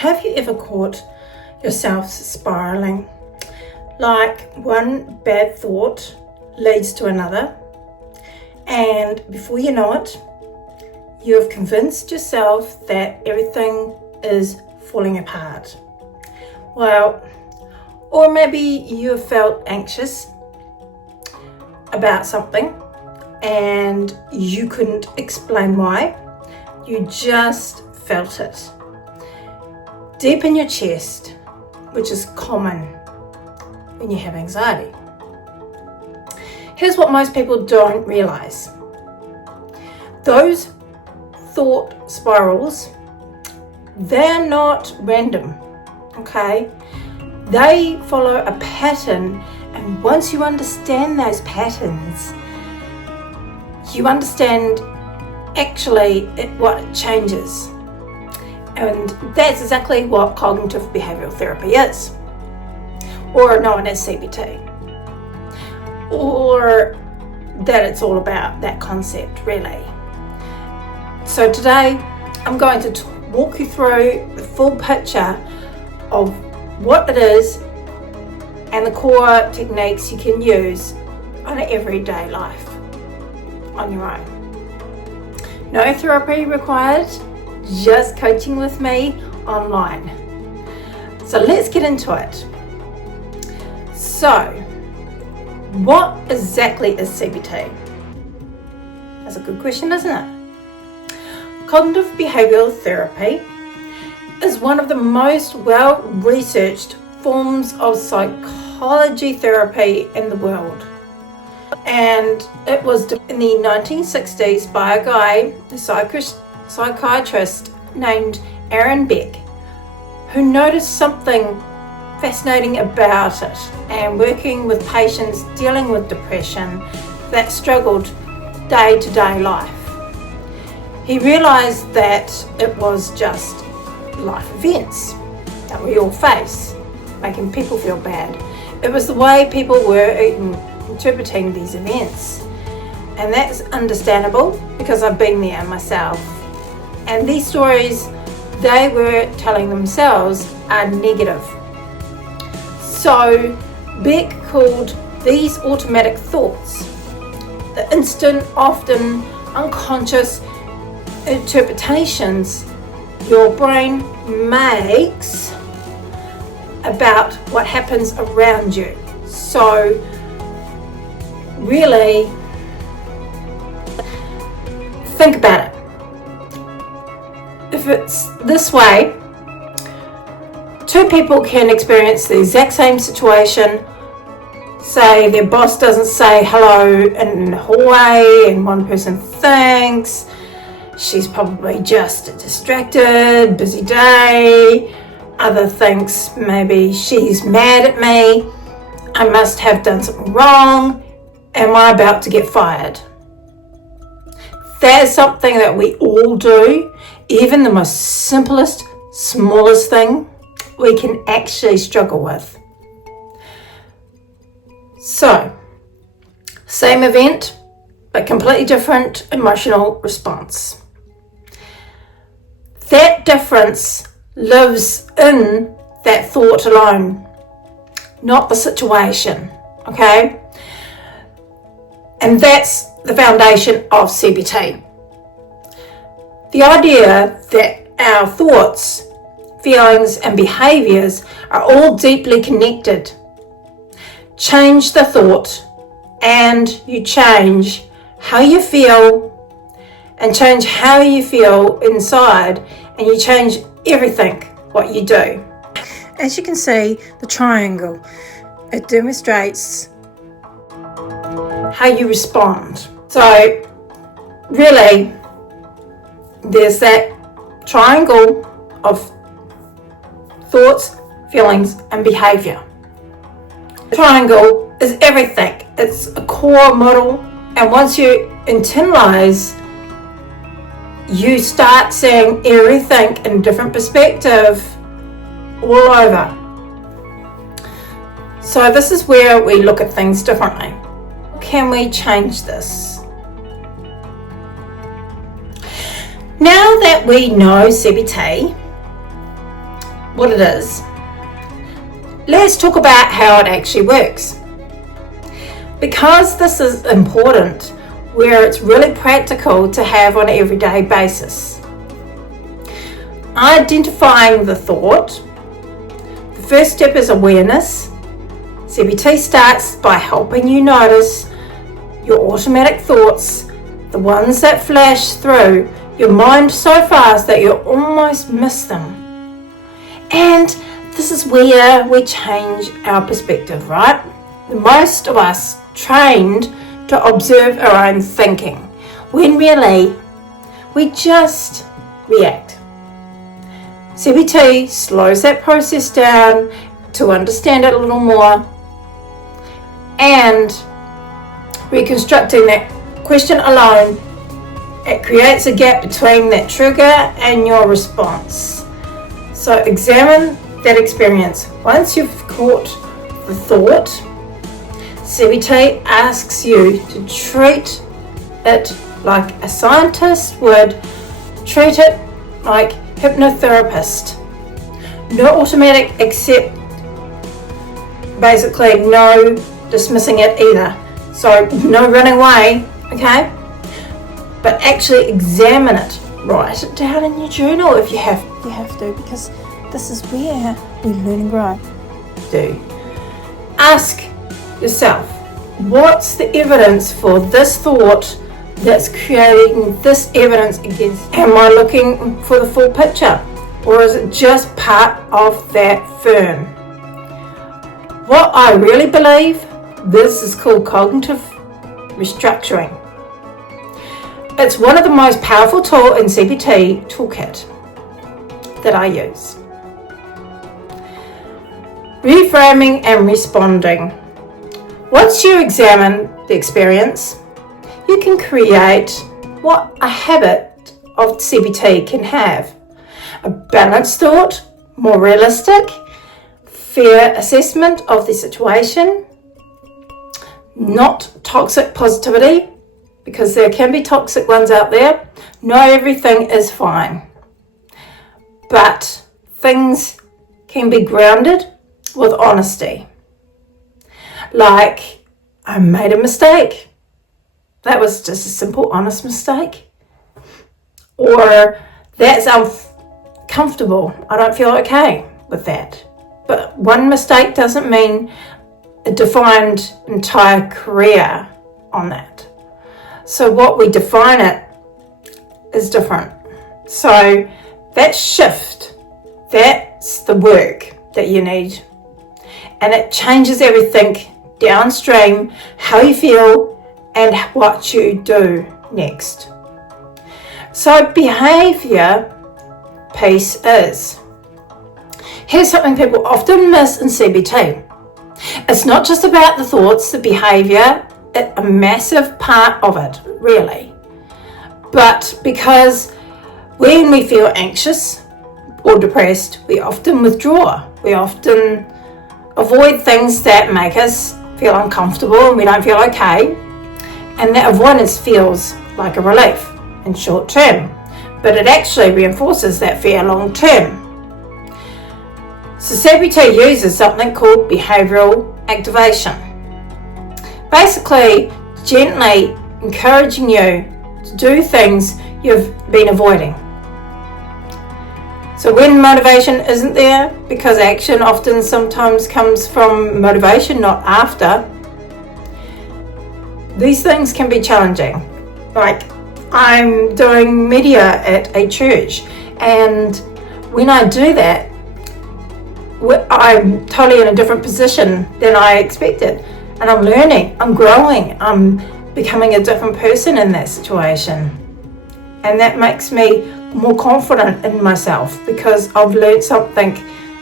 Have you ever caught yourself spiraling? Like one bad thought leads to another, and before you know it, you have convinced yourself that everything is falling apart. Well, or maybe you have felt anxious about something and you couldn't explain why. You just felt it deep in your chest, which is common when you have anxiety. Here's what most people don't realize. Those thought spirals, they're not random, okay? They follow a pattern, and once you understand those patterns, you understand actually what it changes. And that's exactly what cognitive behavioural therapy is, or known as CBT, or that it's all about that concept really. So today I'm going to walk you through the full picture of what it is and the core techniques you can use on an everyday life on your own. No therapy required, just coaching with me online. So let's get into it. So, what exactly is CBT? That's a good question, isn't it? Cognitive behavioural therapy is one of the most well-researched forms of psychology therapy in the world. And it was in the 1960s by a guy, a psychiatrist named Aaron Beck, who noticed something fascinating about it and working with patients dealing with depression that struggled day-to-day life. He realised that it was just life events that we all face, making people feel bad. It was the way people were interpreting these events. And that's understandable because I've been there myself. And these stories they were telling themselves are negative. So Beck called these automatic thoughts the instant, often unconscious interpretations your brain makes about what happens around you. So really think about it. If it's this way, two people can experience the exact same situation. Say their boss doesn't say hello in the hallway and one person thinks she's probably just a distracted, busy day. Other thinks maybe she's mad at me. I must have done something wrong. Am I about to get fired? That is something that we all do. Even the most simplest, smallest thing we can actually struggle with. So, same event, but completely different emotional response. That difference lives in that thought alone, not the situation, okay? And that's the foundation of CBT. The idea that our thoughts, feelings and behaviours are all deeply connected. Change the thought and you change how you feel, and change how you feel inside, and you change everything what you do. As you can see, the triangle, it demonstrates how you respond. So really, there's that triangle of thoughts, feelings and behaviour. The triangle is everything. It's a core model, and once you internalize, you start seeing everything in a different perspective all over. So this is where we look at things differently. Can we change this? Now that we know CBT, what it is, let's talk about how it actually works. Because this is important, where it's really practical to have on an everyday basis. Identifying the thought. The first step is awareness. CBT starts by helping you notice your automatic thoughts, the ones that flash through your mind so fast that you almost miss them. And this is where we change our perspective, right? Most of us trained to observe our own thinking, when really we just react. CBT slows that process down to understand it a little more, and reconstructing that question alone, it creates a gap between that trigger and your response. So examine that experience. Once you've caught the thought, CBT asks you to treat it like a scientist would treat it like hypnotherapist. No automatic, except basically no dismissing it either. So no running away, okay? But actually examine it. Write it down in your journal if you have to, because this is where we learn and grow. Ask yourself, what's the evidence for this thought that's creating this evidence against? Am I looking for the full picture, or is it just part of that firm? What I really believe, this is called cognitive restructuring. It's one of the most powerful tools in CBT toolkit that I use. Reframing and responding. Once you examine the experience, you can create what a habit of CBT can have. A balanced thought, more realistic, fair assessment of the situation, not toxic positivity, because there can be toxic ones out there. Not everything is fine, but things can be grounded with honesty. Like, I made a mistake. That was just a simple, honest mistake. Or, that's uncomfortable. I don't feel okay with that. But one mistake doesn't mean a defined entire career on that. So what we define it is different. So that shift, that's the work that you need. And it changes everything downstream, how you feel and what you do next. So behaviour piece is, here's something people often miss in CBT. It's not just about the thoughts, the behaviour, it's a massive part of it, really. But because when we feel anxious or depressed, we often withdraw. We often avoid things that make us feel uncomfortable and we don't feel okay. And that avoidance feels like a relief in short term, but it actually reinforces that fear long term. So CBT uses something called behavioural activation. Basically, gently encouraging you to do things you've been avoiding. So when motivation isn't there, because action often sometimes comes from motivation, not after, these things can be challenging. Like, I'm doing media at a church, and when I do that, I'm totally in a different position than I expected. And I'm learning, I'm growing, I'm becoming a different person in that situation. And that makes me more confident in myself because I've learned something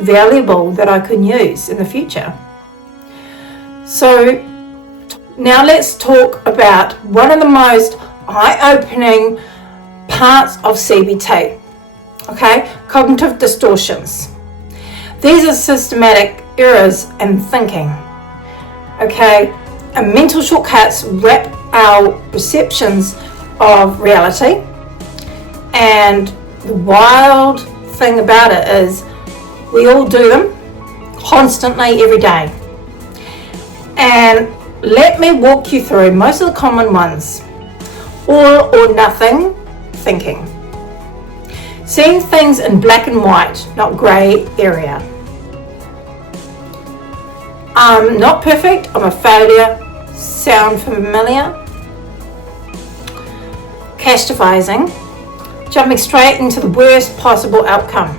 valuable that I can use in the future. So now let's talk about one of the most eye-opening parts of CBT, okay? Cognitive distortions. These are systematic errors in thinking, okay? And mental shortcuts wrap our perceptions of reality. And the wild thing about it is We all do them constantly every day. And let me walk you through most of the common ones. All or nothing thinking. Seeing things in black and white, not grey area. I'm not perfect, I'm a failure. Sound familiar? Catastrophizing. Jumping straight into the worst possible outcome.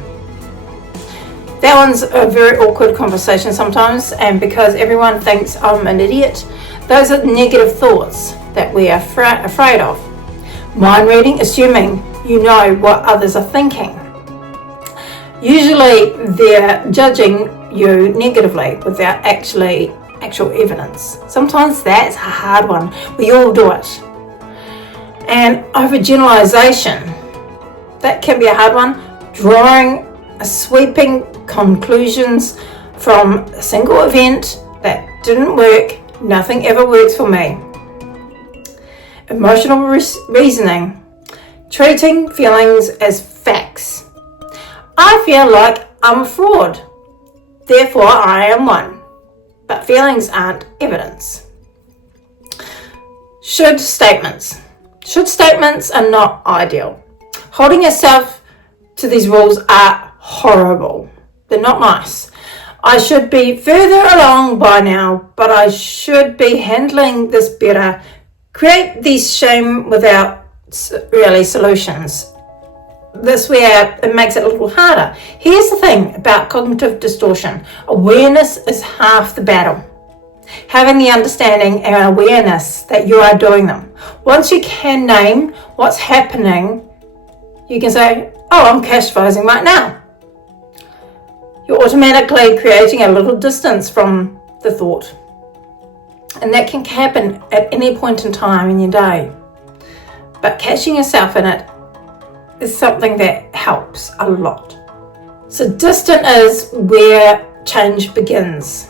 That one's a very awkward conversation sometimes, and because everyone thinks I'm an idiot, those are negative thoughts that we are afraid of. Mind reading, assuming you know what others are thinking. Usually they're judging you negatively without actual evidence. Sometimes that's a hard one. We all do it. And overgeneralization, that can be a hard one. Drawing sweeping conclusions from a single event that didn't work. Nothing ever works for me. Emotional reasoning, treating feelings as facts. I feel like I'm a fraud, therefore I am one, but feelings aren't evidence. Should statements. Should statements are not ideal. Holding yourself to these rules are horrible. They're not nice. I should be further along by now, but I should be handling this better. Create these shame without really solutions. This way it makes it a little harder. Here's the thing about cognitive distortion. Awareness is half the battle. Having the understanding and awareness that you are doing them. Once you can name what's happening, you can say, oh, I'm catastrophizing right now. You're automatically creating a little distance from the thought. And that can happen at any point in time in your day. But catching yourself in it is something that helps a lot. So distant is where change begins.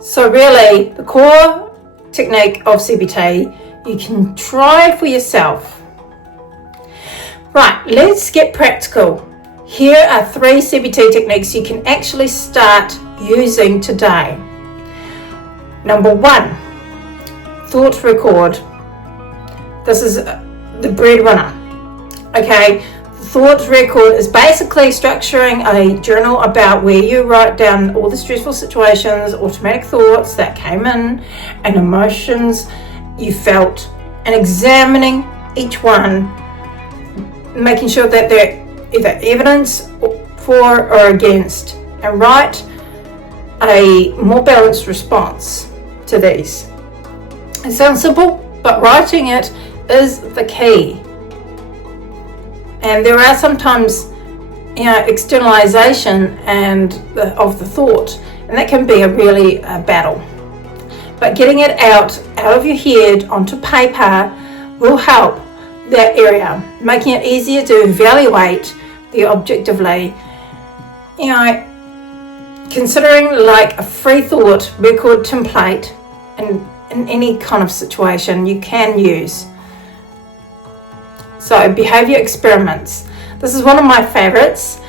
So really, the core technique of CBT, you can try for yourself. Right, let's get practical. Here are 3 CBT techniques you can actually start using today. Number 1, thought record. This is the breadwinner. Okay, thought record is basically structuring a journal about where you write down all the stressful situations, automatic thoughts that came in, and emotions you felt, and examining each one, making sure that they're either evidence for or against, and write a more balanced response to these. It sounds simple, but writing it is the key. And there are sometimes, externalization of the thought, and that can be a really battle. But getting it out of your head onto paper will help that area, making it easier to evaluate the objectively. Considering like a free thought record template in any kind of situation you can use. So behavior experiments. This is one of my favorites.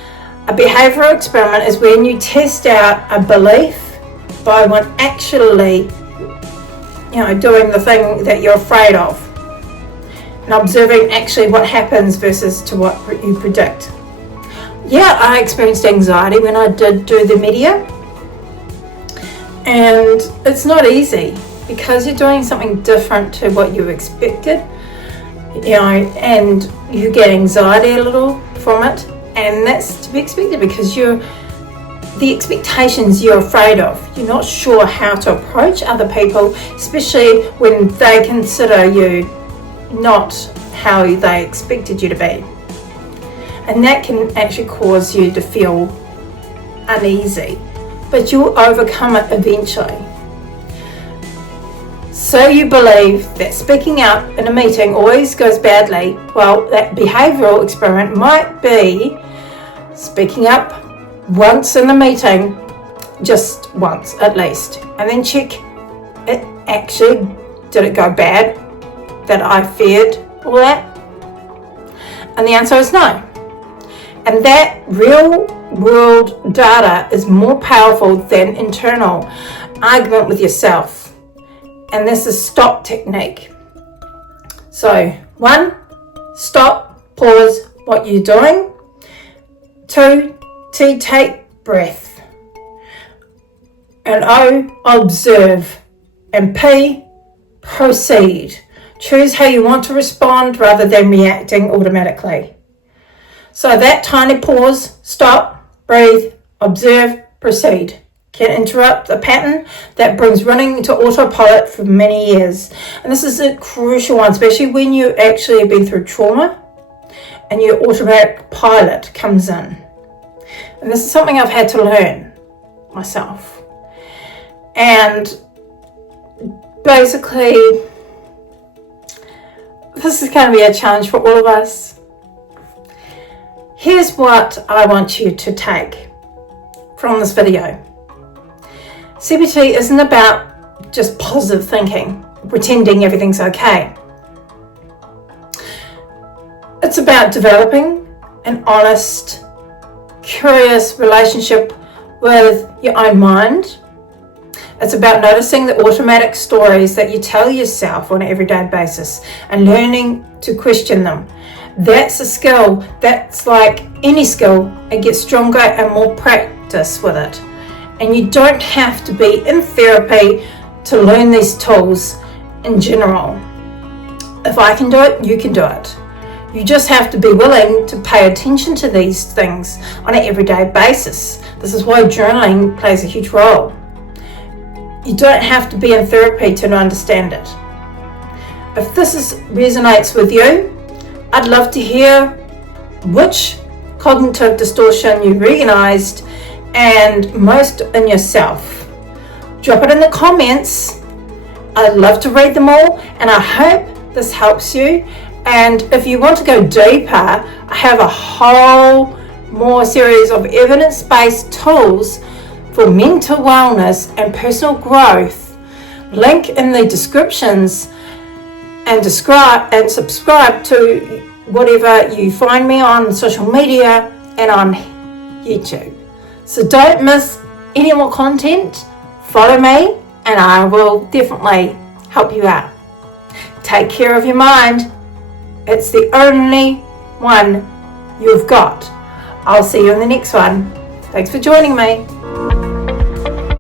A behavioral experiment is when you test out a belief by one actually, doing the thing that you're afraid of, and observing actually what happens versus to what you predict. Yeah, I experienced anxiety when I did do the media, and it's not easy because you're doing something different to what you expected. And you get anxiety a little from it, and that's to be expected because the expectations you're afraid of. You're not sure how to approach other people, especially when they consider you not how they expected you to be. And that can actually cause you to feel uneasy, but you'll overcome it eventually. So you believe that speaking out in a meeting always goes badly. Well, that behavioural experiment might be speaking up once in the meeting, just once at least, and then check it actually, did it go bad, that I feared all that? And the answer is no. And that real world data is more powerful than internal argument with yourself. And this is stop technique. So 1, stop, pause what you're doing. 2, take breath. And O, observe. And P, proceed. Choose how you want to respond rather than reacting automatically. So that tiny pause, stop, breathe, observe, proceed can interrupt a pattern that brings running into autopilot for many years. And this is a crucial one, especially when you actually have been through trauma and your automatic pilot comes in. And this is something I've had to learn myself. And basically, this is going to be a challenge for all of us. Here's what I want you to take from this video. CBT isn't about just positive thinking, pretending everything's okay. It's about developing an honest, curious relationship with your own mind. It's about noticing the automatic stories that you tell yourself on an everyday basis and learning to question them. That's a skill. That's like any skill. It gets stronger and more practice with it. And you don't have to be in therapy to learn these tools in general. If I can do it, you can do it. You just have to be willing to pay attention to these things on an everyday basis. This is why journaling plays a huge role. You don't have to be in therapy to understand it. If this resonates with you, I'd love to hear which cognitive distortion you recognized and most in yourself. Drop it in the comments. I'd love to read them all, and I hope this helps you. And if you want to go deeper, I have a whole more series of evidence-based tools for mental wellness and personal growth. Link in the descriptions, and subscribe to whatever you find me on social media and on YouTube. So don't miss any more content. Follow me and I will definitely help you out. Take care of your mind. It's the only one you've got. I'll see you in the next one. Thanks for joining me.